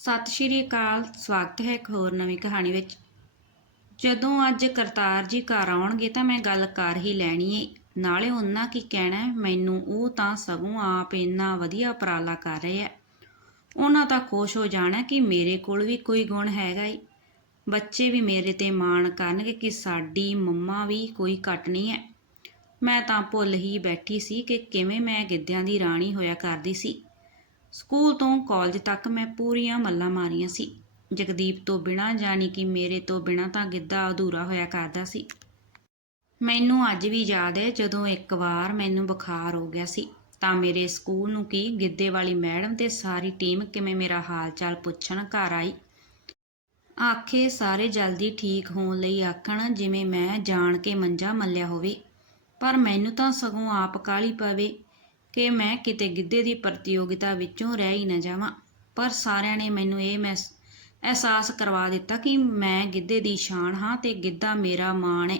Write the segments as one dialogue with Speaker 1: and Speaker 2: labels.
Speaker 1: ਸਤਿ ਸ਼੍ਰੀ ਅਕਾਲ, ਸਵਾਗਤ ਹੈ ਇੱਕ ਹੋਰ ਨਵੀਂ ਕਹਾਣੀ ਵਿੱਚ। ਜਦੋਂ ਅੱਜ ਕਰਤਾਰ ਜੀ ਘਰ ਆਉਣਗੇ ਤਾਂ ਮੈਂ ਗੱਲ ਕਰ ਹੀ ਲੈਣੀ ਏ। ਨਾਲੇ ਉਹਨਾਂ ਕੀ ਕਹਿਣਾ ਮੈਨੂੰ ਉਹ ਤਾਂ ਸਗੋਂ ਆਪ ਇੰਨਾ ਵਧੀਆ ਉਪਰਾਲਾ ਕਰ ਰਹੇ ਆ। ਉਹਨਾਂ ਤਾਂ ਖੁਸ਼ ਹੋ ਜਾਣਾ ਕਿ ਮੇਰੇ ਕੋਲ ਵੀ ਕੋਈ ਗੁਣ ਹੈਗਾ ਏ। ਬੱਚੇ ਵੀ ਮੇਰੇ ਤੇ ਮਾਣ ਕਰਨਗੇ ਕਿ ਸਾਡੀ ਮੰਮਾ ਵੀ ਕੋਈ ਘੱਟ ਨਹੀਂ ਹੈ। ਮੈਂ ਤਾਂ ਭੁੱਲ ਹੀ ਬੈਠੀ ਸੀ ਕਿ ਕਿਵੇਂ ਮੈਂ ਗਿੱਧਿਆਂ ਦੀ ਰਾਣੀ ਹੋਇਆ ਕਰਦੀ ਸੀ। ਸਕੂਲ ਤੋਂ ਕਾਲਜ ਤੱਕ ਮੈਂ ਪੂਰੀਆਂ ਮੱਲਾਂ ਮਾਰੀਆਂ ਸੀ। ਜਗਦੀਪ ਤੋਂ ਬਿਨਾਂ ਜਾਣੀ ਕਿ ਮੇਰੇ ਤੋਂ ਬਿਨਾਂ ਤਾਂ ਗਿੱਧਾ ਅਧੂਰਾ ਹੋਇਆ ਕਰਦਾ ਸੀ। ਮੈਨੂੰ ਅੱਜ ਵੀ ਯਾਦ ਹੈ ਜਦੋਂ ਇੱਕ ਵਾਰ ਮੈਨੂੰ ਬੁਖਾਰ ਹੋ ਗਿਆ ਸੀ। ਤਾਂ ਮੇਰੇ ਸਕੂਲ ਨੂੰ ਕੀ ਗਿੱਧੇ ਵਾਲੀ ਮੈਡਮ ਤੇ ਸਾਰੀ ਟੀਮ ਕਿਵੇਂ ਮੇਰਾ ਹਾਲ ਚਾਲ ਪੁੱਛਣ ਘਰ ਆਈ। ਆਖੇ, ਸਾਰੇ ਜਲਦੀ ਠੀਕ ਹੋਣ ਲਈ ਆਖਣ, ਜਿਵੇਂ ਮੈਂ ਜਾਣ ਕੇ ਮੰਜਾ ਮੱਲਿਆ ਹੋਵੇ। ਪਰ ਮੈਨੂੰ ਤਾਂ ਸਗੋਂ ਆਪ ਕਾਲੀ ਪਵੇ। ਕਿ ਮੈਂ ਕਿਤੇ ਗਿੱਧੇ ਦੀ ਪ੍ਰਤੀਯੋਗਿਤਾ ਵਿੱਚੋਂ ਰਹਿ ਹੀ ਨਾ ਜਾਵਾਂ। ਪਰ ਸਾਰਿਆਂ ਨੇ ਮੈਨੂੰ ਇਹ ਮਹਿਸ ਅਹਿਸਾਸ ਕਰਵਾ ਦਿੱਤਾ ਕਿ ਮੈਂ ਗਿੱਧੇ ਦੀ ਸ਼ਾਨ ਹਾਂ ਤੇ ਗਿੱਧਾ ਮੇਰਾ ਮਾਣ ਹੈ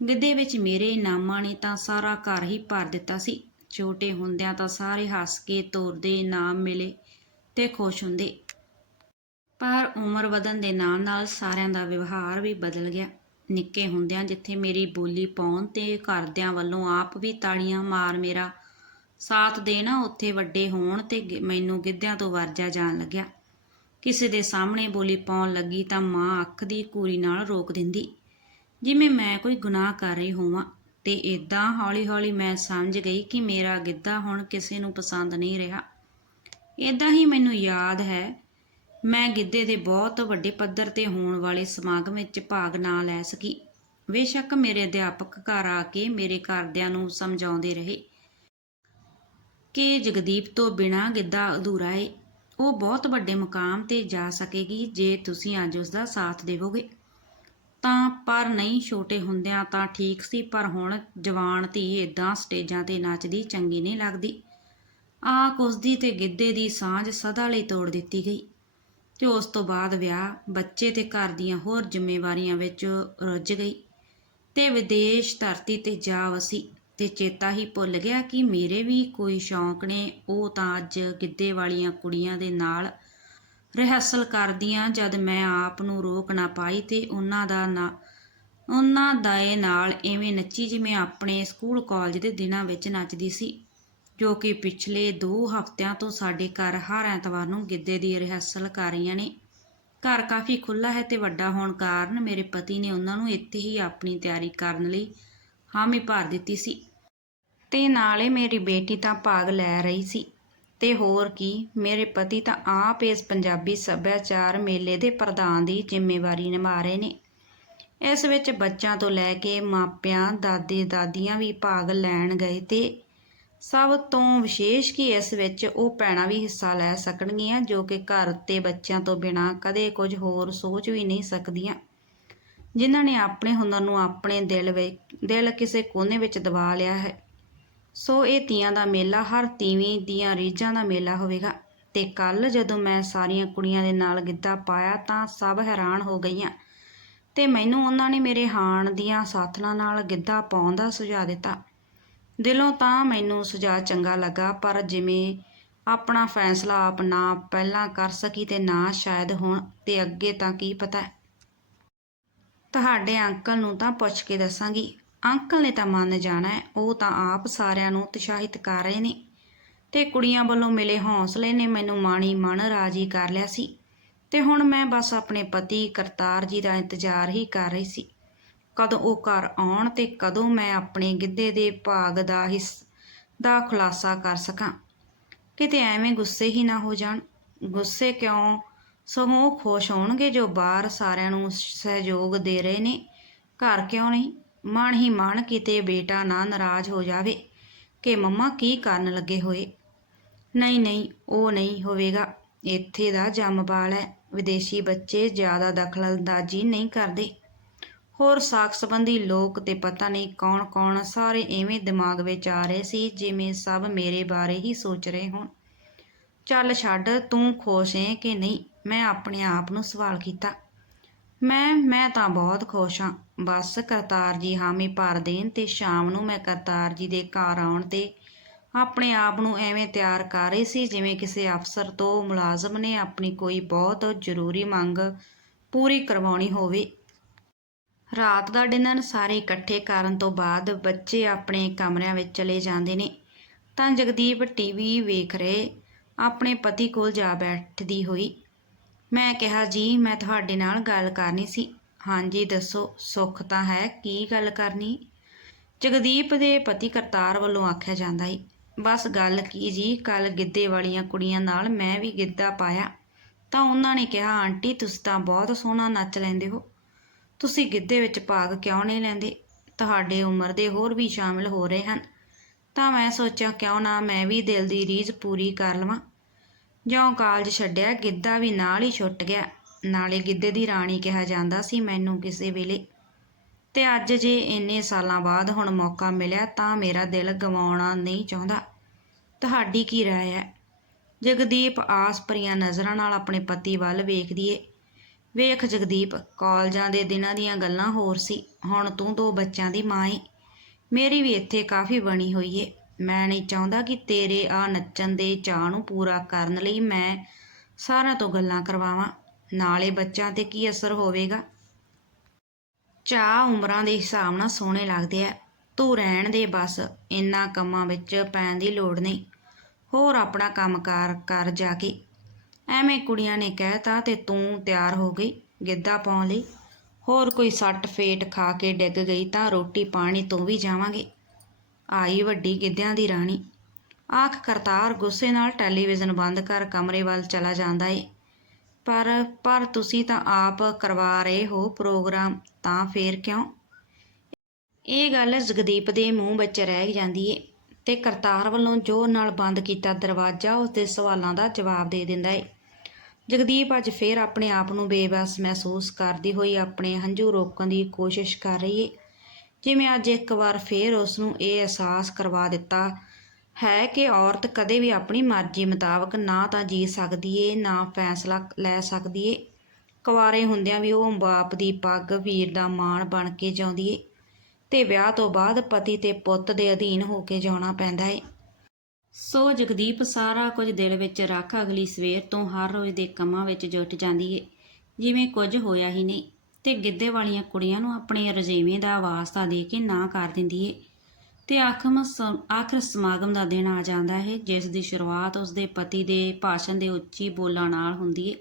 Speaker 1: ਗਿੱਧੇ ਵਿੱਚ ਮੇਰੇ ਇਨਾਮਾਂ ਨੇ ਤਾਂ ਸਾਰਾ ਘਰ ਹੀ ਭਰ ਦਿੱਤਾ ਸੀ। ਛੋਟੇ ਹੁੰਦਿਆਂ ਤਾਂ ਸਾਰੇ ਹੱਸ ਕੇ ਤੋਰਦੇ ਇਨਾਮ ਮਿਲੇ ਤੇ ਖੁਸ਼ ਹੁੰਦੇ। ਪਰ ਉਮਰ ਵਧਣ ਦੇ ਨਾਲ ਨਾਲ ਸਾਰਿਆਂ ਦਾ ਵਿਵਹਾਰ ਵੀ ਬਦਲ ਗਿਆ। ਨਿੱਕੇ ਹੁੰਦਿਆਂ ਜਿੱਥੇ ਮੇਰੀ ਬੋਲੀ ਪਾਉਣ ਤੇ ਘਰਦਿਆਂ ਵੱਲੋਂ ਆਪ ਵੀ ਤਾੜੀਆਂ ਮਾਰ ਮੇਰਾ ਸਾਥ ਦੇਣਾ ਉੱਥੇ ਵੱਡੇ ਹੋਣ ਤੇ ਗਿ- ਮੈਨੂੰ ਗਿੱਧਿਆਂ ਤੋਂ ਵਰਜਾ ਜਾਣ ਲੱਗਿਆ। ਕਿਸੇ ਦੇ ਸਾਹਮਣੇ ਬੋਲੀ ਪਾਉਣ ਲੱਗੀ ਤਾਂ ਮਾਂ ਅੱਖ ਦੀ ਕੂਰੀ ਨਾਲ ਰੋਕ ਦਿੰਦੀ। ਜਿਵੇਂ ਮੈਂ ਕੋਈ ਗੁਨਾਹ ਕਰ ਰਹੀ ਹੋਵਾਂ ਤੇ ਇਦਾਂ ਹੌਲੀ-ਹੌਲੀ ਮੈਂ ਸਮਝ ਗਈ ਕਿ ਮੇਰਾ ਗਿੱਧਾ ਹੁਣ ਕਿਸੇ ਨੂੰ ਪਸੰਦ ਨਹੀਂ ਰਿਹਾ। ਇਦਾਂ ਹੀ ਮੈਨੂੰ ਯਾਦ ਹੈ, ਮੈਂ ਗਿੱਧੇ ਦੇ ਬਹੁਤ ਵੱਡੇ ਪੱਧਰ ਤੇ ਹੋਣ ਵਾਲੇ ਸਮਾਗਮ ਵਿੱਚ ਭਾਗ ਨਾ ਲੈ ਸਕੀ। ਬੇਸ਼ੱਕ ਮੇਰੇ ਅਧਿਆਪਕ ਘਰ ਆ ਕੇ ਮੇਰੇ ਘਰਦਿਆਂ ਨੂੰ ਸਮਝਾਉਂਦੇ ਰਹੇ। ਕਿ ਜਗਦੀਪ ਤੋਂ ਬਿਨਾਂ ਗਿੱਧਾ ਅਧੂਰਾ ਏ। ਉਹ ਬਹੁਤ ਵੱਡੇ ਮੁਕਾਮ ਤੇ ਜਾ ਸਕੇਗੀ ਜੇ ਤੁਸੀਂ ਅੱਜ ਉਸ ਦਾ ਸਾਥ ਦੇਵੋਗੇ। ਤਾਂ ਪਰ ਨਹੀਂ ਛੋਟੇ ਹੁੰਦਿਆਂ ਤਾਂ ਠੀਕ ਸੀ, ਪਰ ਹੁਣ ਜਵਾਨ ਧੀ ਇਦਾਂ ਸਟੇਜਾਂ ਤੇ ਨੱਚਦੀ ਚੰਗੀ ਨਹੀਂ ਲੱਗਦੀ। ਆ ਕੁਸਦੀ ਤੇ ਗਿੱਧੇ ਦੀ ਸਾਂਝ ਸਦਾ ਲਈ ਤੋੜ ਦਿੱਤੀ ਗਈ। ਤੇ ਉਸ ਤੋਂ ਬਾਅਦ ਵਿਆਹ ਬੱਚੇ ਤੇ ਘਰ ਦੀਆਂ ਹੋਰ ਜ਼ਿੰਮੇਵਾਰੀਆਂ ਵਿੱਚ ਰੁੱਝ ਗਈ ਤੇ ਵਿਦੇਸ਼ ਧਰਤੀ ਤੇ ਜਾ ਵਸੀ। ਤੇ ਚੇਤਾ ਹੀ ਭੁੱਲ ਗਿਆ ਕਿ ਮੇਰੇ ਵੀ ਕੋਈ ਸ਼ੌਂਕ ਨੇ। ਉਹ ਤਾਂ ਅੱਜ ਗਿੱਧੇ ਵਾਲੀਆਂ ਕੁੜੀਆਂ ਦੇ ਨਾਲ ਰਿਹਰਸਲ ਕਰਦੀਆਂ ਜਦ ਮੈਂ ਆਪ ਨੂੰ ਰੋਕ ਨਾ ਪਾਈ ਤੇ ਉਹਨਾਂ ਦਾ ਨਾ, ਉਹਨਾਂ ਦਾਏ ਨਾਲ ਐਵੇਂ ਨੱਚੀ ਜਿਵੇਂ ਆਪਣੇ ਸਕੂਲ ਕਾਲਜ ਦੇ ਦਿਨਾਂ ਵਿੱਚ ਨੱਚਦੀ ਸੀ, ਜੋ ਕਿ ਪਿਛਲੇ 2 ਹਫ਼ਤਿਆਂ ਤੋਂ ਸਾਡੇ ਘਰ ਹਰ ਐਤਵਾਰ ਨੂੰ ਗਿੱਧੇ ਦੀ ਰਿਹਰਸਲ ਕਰ ਰਹੀਆਂ ਨੇ। ਘਰ ਕਾਫੀ ਖੁੱਲਾ ਹੈ ਤੇ ਵੱਡਾ ਹੋਣ ਕਾਰਨ ਮੇਰੇ ਪਤੀ ਨੇ ਉਹਨਾਂ ਨੂੰ ਇੱਥੇ ਹੀ ਆਪਣੀ ਤਿਆਰੀ ਕਰਨ ਲਈ ਹਾਮੀ ਭਰ ਦਿੱਤੀ ਸੀ। ਤੇ ਨਾਲੇ ਮੇਰੀ ਬੇਟੀ ਤਾਂ ਭਾਗ ਲੈ ਰਹੀ ਸੀ। ਤੇ ਹੋਰ ਕੀ, ਮੇਰੇ ਪਤੀ ਤਾਂ ਆਪ ਇਸ ਪੰਜਾਬੀ ਸੱਭਿਆਚਾਰ ਮੇਲੇ ਦੇ ਪ੍ਰਧਾਨ ਦੀ ਜ਼ਿੰਮੇਵਾਰੀ ਨਿਭਾ ਰਹੇ ਨੇ। ਇਸ ਵਿੱਚ ਬੱਚਿਆਂ ਤੋਂ ਲੈ ਕੇ ਮਾਪਿਆਂ, ਦਾਦੇ ਦਾਦੀਆਂ ਵੀ ਭਾਗ ਲੈਣ ਗਏ ਤੇ ਸਭ ਤੋਂ ਵਿਸ਼ੇਸ਼ ਕਿ ਇਸ ਵਿੱਚ ਉਹ ਭੈਣਾਂ ਵੀ ਹਿੱਸਾ ਲੈ ਸਕਣਗੀਆਂ ਜੋ ਕਿ ਘਰ ਤੇ ਬੱਚਿਆਂ ਤੋਂ ਬਿਨਾਂ ਕਦੇ ਕੁਝ ਹੋਰ ਸੋਚ ਵੀ ਨਹੀਂ ਸਕਦੀਆਂ। ਜਿਨ੍ਹਾਂ ਨੇ ਆਪਣੇ ਹੁਨਰ ਨੂੰ ਆਪਣੇ ਦਿਲ ਵਿੱਚ ਦਿਲ ਕਿਸੇ ਕੋਨੇ ਵਿੱਚ ਦਬਾ ਲਿਆ ਹੈ। ਸੋ ਇਹ ਤੀਆਂ ਦਾ ਮੇਲਾ, ਹਰ ਤੀਵੀਂ ਦੀਆਂ ਰੀਝਾਂ ਦਾ ਮੇਲਾ ਹੋਵੇਗਾ। ਤੇ ਕੱਲ ਜਦੋਂ ਮੈਂ ਸਾਰੀਆਂ ਕੁੜੀਆਂ ਦੇ ਨਾਲ ਗਿੱਧਾ ਪਾਇਆ ਤਾਂ ਸਭ ਹੈਰਾਨ ਹੋ ਗਈਆਂ। ਤੇ ਮੈਨੂੰ ਉਹਨਾਂ ਨੇ ਮੇਰੇ ਹਾਣ ਦੀਆਂ ਸਾਥਣਾਂ ਨਾਲ ਗਿੱਧਾ ਪਾਉਣ ਦਾ ਸੁਝਾਅ ਦਿੱਤਾ। ਦਿਲੋਂ ਤਾਂ ਮੈਨੂੰ ਸੁਝਾਅ ਚੰਗਾ ਲੱਗਾ, ਪਰ ਜਿਵੇਂ ਆਪਣਾ ਫੈਸਲਾ ਆਪ ਨਾ ਪਹਿਲਾਂ ਕਰ ਸਕੀ ਤੇ ਨਾ ਸ਼ਾਇਦ ਹੁਣ, ਤੇ ਅੱਗੇ ਤਾਂ ਕੀ ਪਤਾ। ਤੁਹਾਡੇ ਅੰਕਲ ਨੂੰ ਤਾਂ ਪੁੱਛ ਕੇ ਦੱਸਾਂਗੀ। ਅੰਕਲ ਨੇ ਤਾਂ ਮੰਨ ਜਾਣਾ ਹੈ, ਉਹ ਤਾਂ ਆਪ ਸਾਰਿਆਂ ਨੂੰ ਉਤਸ਼ਾਹਿਤ ਕਰ ਰਹੇ ਨੇ। ਤੇ ਕੁੜੀਆਂ ਵੱਲੋਂ ਮਿਲੇ ਹੌਸਲੇ ਨੇ ਮੈਨੂੰ ਮਾਣੀ ਮਨ ਰਾਜੀ ਕਰ ਲਿਆ ਸੀ। ਤੇ ਹੁਣ ਮੈਂ ਬਸ ਆਪਣੇ ਪਤੀ ਕਰਤਾਰ ਜੀ ਦਾ ਇੰਤਜ਼ਾਰ ਹੀ ਕਰ ਰਹੀ ਸੀ। ਕਦੋਂ ਉਹ ਘਰ ਆਉਣ ਤੇ ਕਦੋਂ ਮੈਂ ਆਪਣੇ ਗਿੱਧੇ ਦੇ ਭਾਗ ਦਾ ਹਿੱਸ, ਦਾ ਖੁਲਾਸਾ ਕਰ ਸਕਾਂ। ਕਿਤੇ ਐਵੇਂ ਗੁੱਸੇ ਹੀ ਨਾ ਹੋ ਜਾਣ। ਗੁੱਸੇ ਕਿਉਂ? ਸਗੋਂ ਉਹ ਖੁਸ਼ ਹੋਣਗੇ ਜੋ ਬਾਹਰ ਸਾਰਿਆਂ ਨੂੰ ਸਹਿਯੋਗ ਦੇ ਰਹੇ ਨੇ। ਘਰ ਕਿਉਂ ਨਹੀਂ? ਮਨ ਹੀ ਮਨ ਕਿਤੇ ਬੇਟਾ ਨਾ ਨਾਰਾਜ਼ ਹੋ ਜਾਵੇ। ਕਿ ਮੰਮਾ ਕੀ ਕਰਨ ਲੱਗੇ ਹੋਏ? ਨਹੀਂ ਨਹੀਂ, ਉਹ ਨਹੀਂ ਹੋਵੇਗਾ। ਇੱਥੇ ਦਾ ਜੰਮਬਾਲ ਹੈ। ਵਿਦੇਸ਼ੀ ਬੱਚੇ ਜ਼ਿਆਦਾ ਦਖਲਅੰਦਾਜ਼ੀ ਨਹੀਂ ਕਰਦੇ। ਹੋਰ ਸਾਖ ਸੰਬੰਧੀ ਲੋਕ ਤੇ ਪਤਾ ਨਹੀਂ ਕੌਣ-ਕੌਣ ਸਾਰੇ ਐਵੇਂ ਦਿਮਾਗ ਵਿੱਚ ਆ ਰਹੇ ਸੀ, ਜਿਵੇਂ ਸਭ ਮੇਰੇ ਬਾਰੇ ਹੀ ਸੋਚ ਰਹੇ ਹੋਣ। ਚੱਲ ਛੱਡ, ਤੂੰ ਖੁਸ਼ ਹੈ ਕਿ ਨਹੀਂ? ਮੈਂ ਆਪਣੇ ਆਪ ਨੂੰ ਸਵਾਲ ਕੀਤਾ। ਮੈਂ ਮੈਂ ਤਾਂ ਬਹੁਤ ਖੁਸ਼ ਹਾਂ ਬਸ ਕਰਤਾਰ ਜੀ ਹਾਮੀ ਭਰ ਦੇਣ ਤੇ ਸ਼ਾਮ ਨੂੰ ਮੈਂ ਕਰਤਾਰ ਜੀ ਦੇ ਘਰ ਆਉਣ ਤੇ ਆਪਣੇ ਆਪ ਨੂੰ ਐਵੇਂ ਤਿਆਰ ਕਰ ਰਹੀ ਸੀ ਜਿਵੇਂ ਕਿਸੇ ਅਫਸਰ ਤੋਂ ਮੁਲਾਜ਼ਮ ਨੇ ਆਪਣੀ ਕੋਈ ਬਹੁਤ ਜ਼ਰੂਰੀ ਮੰਗ ਪੂਰੀ ਕਰਵਾਉਣੀ ਹੋਵੇ। ਰਾਤ ਦਾ ਡਿਨਰ ਸਾਰੇ ਇਕੱਠੇ ਕਰਨ ਤੋਂ ਬਾਅਦ ਬੱਚੇ ਆਪਣੇ ਕਮਰਿਆਂ ਵਿੱਚ ਚਲੇ ਜਾਂਦੇ ਨੇ। ਤਾਂ ਜਗਦੀਪ ਟੀਵੀ ਵੇਖ ਰਹੇ ਆਪਣੇ ਪਤੀ ਕੋਲ ਜਾ ਬੈਠਦੀ ਹੋਈ। ਮੈਂ ਕਿਹਾ, ਜੀ, ਮੈਂ ਤੁਹਾਡੇ ਨਾਲ ਗੱਲ ਕਰਨੀ ਸੀ। ਹਾਂਜੀ ਦੱਸੋ, ਸੁੱਖ ਤਾਂ ਹੈ, ਕੀ ਗੱਲ ਕਰਨੀ? ਜਗਦੀਪ ਦੇ ਪਤੀ ਕਰਤਾਰ ਵੱਲੋਂ ਆਖਿਆ ਜਾਂਦਾ ਈ ਬਸ ਗੱਲ ਕੀ ਜੀ ਕੱਲ ਗਿੱਧੇ ਵਾਲੀਆਂ ਕੁੜੀਆਂ ਨਾਲ ਮੈਂ ਵੀ ਗਿੱਧਾ ਪਾਇਆ। ਤਾਂ ਉਹਨਾਂ ਨੇ ਕਿਹਾ, ਆਂਟੀ, ਤੁਸੀਂ ਤਾਂ ਬਹੁਤ ਸੋਹਣਾ ਨੱਚ ਲੈਂਦੇ ਹੋ। ਤੁਸੀਂ ਗਿੱਧੇ ਵਿੱਚ ਭਾਗ ਕਿਉਂ ਨਹੀਂ ਲੈਂਦੇ? ਤੁਹਾਡੇ ਉਮਰ ਦੇ ਹੋਰ ਵੀ ਸ਼ਾਮਿਲ ਹੋ ਰਹੇ ਹਨ। ਤਾਂ ਮੈਂ ਸੋਚਿਆ, ਕਿਉਂ ਨਾ ਮੈਂ ਵੀ ਦਿਲ ਦੀ ਰੀਝ ਪੂਰੀ ਕਰ ਲਵਾਂ। ਜਿਉਂ ਕਾਲਜ ਛੱਡਿਆ, ਗਿੱਧਾ ਵੀ ਨਾਲ ਹੀ ਛੁੱਟ ਗਿਆ। ਨਾਲੇ ਗਿੱਧੇ ਦੀ ਰਾਣੀ ਕਿਹਾ ਜਾਂਦਾ ਸੀ ਮੈਨੂੰ ਕਿਸੇ ਵੇਲੇ। ਤੇ ਅੱਜ ਜੇ ਇੰਨੇ ਸਾਲਾਂ ਬਾਅਦ ਹੁਣ ਮੌਕਾ ਮਿਲਿਆ, ਤਾਂ ਮੇਰਾ ਦਿਲ ਗਵਾਉਣਾ ਨਹੀਂ ਚਾਹੁੰਦਾ। ਤੁਹਾਡੀ ਕੀ ਰਾਏ ਹੈ? ਜਗਦੀਪ ਆਸ ਭਰੀਆਂ ਨਜ਼ਰਾਂ ਨਾਲ ਆਪਣੇ ਪਤੀ ਵੱਲ ਵੇਖਦੀ ਏ। ਵੇਖ ਜਗਦੀਪ, ਕਾਲਜਾਂ ਦੇ ਦਿਨਾਂ ਦੀਆਂ ਗੱਲਾਂ ਹੋਰ ਸੀ। ਹੁਣ ਤੂੰ ਦੋ ਬੱਚਿਆਂ ਦੀ ਮਾਂ ਏ। ਮੇਰੀ ਵੀ ਇੱਥੇ ਕਾਫੀ ਬਣੀ ਹੋਈ ਏ। ਮੈਂ ਨਹੀਂ ਚਾਹੁੰਦਾ ਕਿ ਤੇਰੇ ਆ ਨੱਚਣ ਦੇ ਚਾਅ ਨੂੰ ਪੂਰਾ ਕਰਨ ਲਈ ਮੈਂ ਸਾਰਿਆਂ ਤੋਂ ਗੱਲਾਂ ਕਰਵਾਵਾਂ। ਨਾਲੇ ਬੱਚਿਆਂ ਤੇ ਕੀ ਅਸਰ ਹੋਵੇਗਾ? ਚਾਹ ਉਮਰਾਂ ਦੇ ਹਿਸਾਬ ਨਾਲ ਸੋਹਣੇ ਲੱਗਦੇ ਆ। ਤੂੰ ਰਹਿਣ ਦੇ ਬਸ ਇੰਨਾ ਕੰਮਾਂ ਵਿੱਚ ਪੈਣ ਦੀ ਲੋੜ ਨਹੀਂ। ਹੋਰ ਆਪਣਾ ਕੰਮਕਾਰ ਕਰ ਜਾ ਕੇ। ਐਵੇਂ ਕੁੜੀਆਂ ਨੇ ਕਹਿਤਾ ਤੇ ਤੂੰ ਤਿਆਰ ਹੋ ਗਈ, ਗਿੱਧਾ ਪਾਉਣ ਲਈ। ਹੋਰ ਕੋਈ ਸੱਟ ਫੇਟ ਖਾ ਕੇ ਡਿੱਗ ਗਈ ਤਾਂ ਰੋਟੀ ਪਾਣੀ ਤੋਂ ਵੀ ਜਾਵਾਂਗੇ। ਆਈ ਵੱਡੀ ਗਿੱਧਿਆਂ ਦੀ ਰਾਣੀ। ਆਖ ਕਰਤਾਰ ਗੁੱਸੇ ਨਾਲ ਟੈਲੀਵਿਜ਼ਨ ਬੰਦ ਕਰ ਕਮਰੇ ਵੱਲ ਚਲਾ ਜਾਂਦਾ ਏ। ਪਰ ਪਰ ਤੁਸੀਂ ਤਾਂ ਆਪ ਕਰਵਾ ਰਹੇ ਹੋ ਪ੍ਰੋਗਰਾਮ, ਤਾਂ ਫੇਰ ਕਿਉਂ? ਇਹ ਗੱਲ ਜਗਦੀਪ ਦੇ ਮੂੰਹ ਵਿੱਚ ਰਹਿ ਜਾਂਦੀ ਏ ਤੇ ਕਰਤਾਰ ਵੱਲੋਂ ਜੋਰ ਨਾਲ ਬੰਦ ਕੀਤਾ ਦਰਵਾਜ਼ਾ ਉਸ ਦੇ ਸਵਾਲਾਂ ਦਾ ਜਵਾਬ ਦੇ ਦਿੰਦਾ ਏ। ਜਗਦੀਪ ਅੱਜ ਫੇਰ ਆਪਣੇ ਆਪ ਨੂੰ ਬੇਬਸ ਮਹਿਸੂਸ ਕਰਦੀ ਹੋਈ ਆਪਣੇ ਹੰਝੂ ਰੋਕਣ ਦੀ ਕੋਸ਼ਿਸ਼ ਕਰ ਰਹੀ ਏ। ਜਿਵੇਂ ਅੱਜ ਇੱਕ ਵਾਰ ਫੇਰ ਉਸ ਨੂੰ ਇਹ ਅਹਿਸਾਸ ਕਰਵਾ ਦਿੱਤਾ ਹੈ ਕਿ ਔਰਤ ਕਦੇ ਵੀ ਆਪਣੀ ਮਰਜ਼ੀ ਮੁਤਾਬਕ ਨਾ ਤਾਂ ਜੀ ਸਕਦੀ ਏ, ਨਾ ਫੈਸਲਾ ਲੈ ਸਕਦੀ ਏ। ਕੁਆਰੇ ਹੁੰਦਿਆਂ ਵੀ ਉਹ ਬਾਪ ਦੀ ਪੱਗ ਵੀਰ ਦਾ ਮਾਣ ਬਣ ਕੇ ਜਿਉਂਦੀ ਏ ਤੇ ਵਿਆਹ ਤੋਂ ਬਾਅਦ ਪਤੀ ਤੇ ਪੁੱਤ ਦੇ ਅਧੀਨ ਹੋ ਕੇ ਜਿਉਣਾ ਪੈਂਦਾ ਏ। ਸੋ ਜਗਦੀਪ, ਸਾਰਾ ਕੁਝ ਦਿਲ ਵਿੱਚ ਰੱਖ, ਅਗਲੀ ਸਵੇਰ ਤੋਂ ਹਰ ਰੋਜ਼ ਦੇ ਕੰਮਾਂ ਵਿੱਚ ਜੁਟ ਜਾਂਦੀ ਏ। ਜਿਵੇਂ ਕੁਝ ਹੋਇਆ ਹੀ ਨਹੀਂ, ਤੇ ਗਿੱਧੇ ਵਾਲੀਆਂ ਕੁੜੀਆਂ ਨੂੰ ਆਪਣੇ ਰਜੇਵੇਂ ਦਾ ਵਾਸਤਾ ਦੇ ਕੇ ਨਾ ਕਰ ਦਿੰਦੀ ਏ। ਤੇ ਆਖਮ ਸ- ਆਖਰ ਸਮਾਗਮ ਦਾ ਦਿਨ ਆ ਜਾਂਦਾ ਹੈ, ਜਿਸ ਦੀ ਸ਼ੁਰੂਆਤ ਉਸਦੇ ਪਤੀ ਦੇ ਭਾਸ਼ਣ ਦੇ ਉੱਚੀ ਬੋਲਾਂ ਨਾਲ ਹੁੰਦੀ ਏ।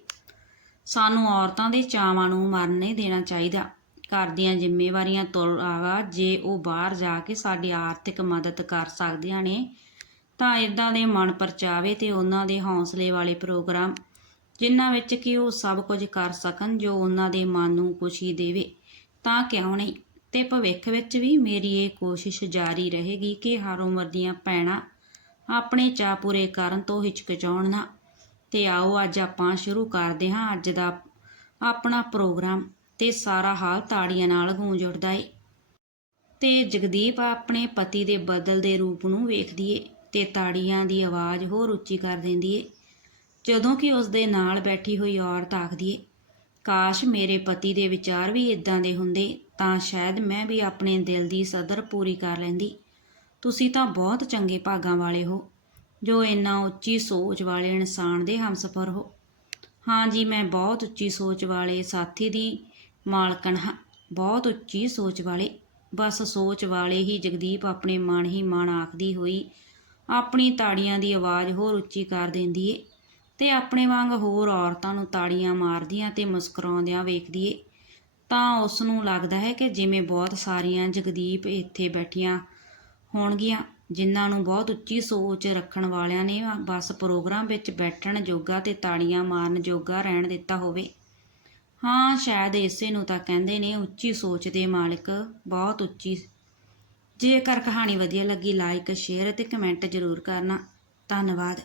Speaker 1: ਸਾਨੂੰ ਔਰਤਾਂ ਦੇ ਚਾਵਾਂ ਨੂੰ ਮਰਨ ਨਹੀਂ ਦੇਣਾ ਚਾਹੀਦਾ। ਘਰ ਦੀਆਂ ਜ਼ਿੰਮੇਵਾਰੀਆਂ ਤੋਂ ਇਲਾਵਾ ਜੇ ਉਹ ਬਾਹਰ ਜਾ ਕੇ ਸਾਡੀ ਆਰਥਿਕ ਮਦਦ ਕਰ ਸਕਦੀਆਂ ਨੇ ਤਾਂ ਇਦਾਂ ਦੇ ਮਨ ਪਰਚਾਵੇ ਤੇ ਉਹਨਾਂ ਦੇ ਹੌਸਲੇ ਵਾਲੇ ਪ੍ਰੋਗਰਾਮ, ਜਿਨ੍ਹਾਂ ਵਿੱਚ ਕਿ ਉਹ ਸਭ ਕੁਝ ਕਰ ਸਕਣ ਜੋ ਉਹਨਾਂ ਦੇ ਮਨ ਨੂੰ ਖੁਸ਼ੀ ਦੇਵੇ, ਤਾਂ ਕਿਉਂ ਨਹੀਂ? ਤੇ ਭਵਿੱਖ ਵਿੱਚ ਵੀ ਮੇਰੀ ਇਹ ਕੋਸ਼ਿਸ਼ ਜਾਰੀ ਰਹੇਗੀ ਕਿ ਹਰ ਉਮਰ ਦੀਆਂ ਭੈਣਾਂ ਆਪਣੇ ਚਾਅ ਪੂਰੇ ਕਰਨ ਤੋਂ ਹਿਚਕਚਾਉਣ ਨਾ। ਤੇ ਆਓ ਅੱਜ ਆਪਾਂ ਸ਼ੁਰੂ ਕਰਦੇ ਹਾਂ ਅੱਜ ਦਾ ਆਪਣਾ ਪ੍ਰੋਗਰਾਮ ਤੇ ਸਾਰਾ ਹਾਲ ਤਾੜੀਆਂ ਨਾਲ ਗੂੰਜ ਉੱਠਦਾ ਏ। ਤੇ ਜਗਦੀਪ ਆਪਣੇ ਪਤੀ ਦੇ ਬਦਲਦੇ ਰੂਪ ਨੂੰ ਵੇਖਦੀ ਏ। ਤੇ ਤਾੜੀਆਂ ਦੀ ਆਵਾਜ਼ ਹੋਰ ਉੱਚੀ ਕਰ ਦਿੰਦੀ ਏ। ਜਦੋਂ ਕਿ ਉਸ ਦੇ ਨਾਲ ਬੈਠੀ ਹੋਈ ਔਰਤ ਆਖਦੀ ਏ, ਕਾਸ਼ ਮੇਰੇ ਪਤੀ ਦੇ ਵਿਚਾਰ ਵੀ ਇਦਾਂ ਦੇ ਹੁੰਦੇ, ਤਾਂ ਸ਼ਾਇਦ ਮੈਂ ਵੀ ਆਪਣੇ ਦਿਲ ਦੀ ਸਦਰ ਪੂਰੀ ਕਰ ਲੈਂਦੀ। ਤੁਸੀਂ ਤਾਂ ਬਹੁਤ ਚੰਗੇ ਭਾਗਾਂ ਵਾਲੇ ਹੋ, ਜੋ ਇੰਨਾ ਉੱਚੀ ਸੋਚ ਵਾਲੇ ਇਨਸਾਨ ਦੇ ਹਮਸਫਰ ਹੋ। ਹਾਂ ਜੀ, ਮੈਂ ਬਹੁਤ ਉੱਚੀ ਸੋਚ ਵਾਲੇ ਸਾਥੀ ਦੀ ਮਾਲਕਣ ਹਾਂ, ਬਹੁਤ ਉੱਚੀ ਸੋਚ ਵਾਲੇ। ਬਸ ਸੋਚ ਵਾਲੇ ਹੀ ਜਗਦੀਪ ਆਪਣੇ ਮਨ ਹੀ ਮਨ ਆਖਦੀ ਹੋਈ ਆਪਣੀ ਤਾੜੀਆਂ ਦੀ ਆਵਾਜ਼ ਹੋਰ ਉੱਚੀ ਕਰ ਦਿੰਦੀ ਏ ਤੇ ਆਪਣੇ ਵਾਂਗ ਹੋਰ ਔਰਤਾਂ ਨੂੰ ਤਾੜੀਆਂ ਮਾਰਦੀਆਂ ਤੇ ਮੁਸਕਰਾਉਂਦਿਆਂ ਵੇਖਦੀ ਏ। ਤਾਂ ਉਸ ਨੂੰ ਲੱਗਦਾ ਹੈ ਕਿ ਜਿਵੇਂ ਬਹੁਤ ਸਾਰੀਆਂ ਜਗਦੀਪ ਇੱਥੇ ਬੈਠੀਆਂ ਹੋਣਗੀਆਂ, ਜਿਨ੍ਹਾਂ ਨੂੰ ਬਹੁਤ ਉੱਚੀ ਸੋਚ ਰੱਖਣ ਵਾਲਿਆਂ ਨੇ ਬਸ ਪ੍ਰੋਗਰਾਮ ਵਿੱਚ ਬੈਠਣ ਜੋਗਾ ਤੇ ਤਾੜੀਆਂ ਮਾਰਨ ਜੋਗਾ ਰਹਿਣ ਦਿੱਤਾ ਹੋਵੇ। ਹਾਂ, ਸ਼ਾਇਦ ਇਸੇ ਨੂੰ ਤਾਂ ਕਹਿੰਦੇ ਨੇ, ਉੱਚੀ ਸੋਚ ਦੇ ਮਾਲਕ ਬਹੁਤ ਉੱਚੀ ਜੇਕਰ ਕਹਾਣੀ ਵਧੀਆ ਲੱਗੀ ਲਾਈਕ ਸ਼ੇਅਰ ਅਤੇ ਕਮੈਂਟ ਜ਼ਰੂਰ ਕਰਨਾ। ਧੰਨਵਾਦ।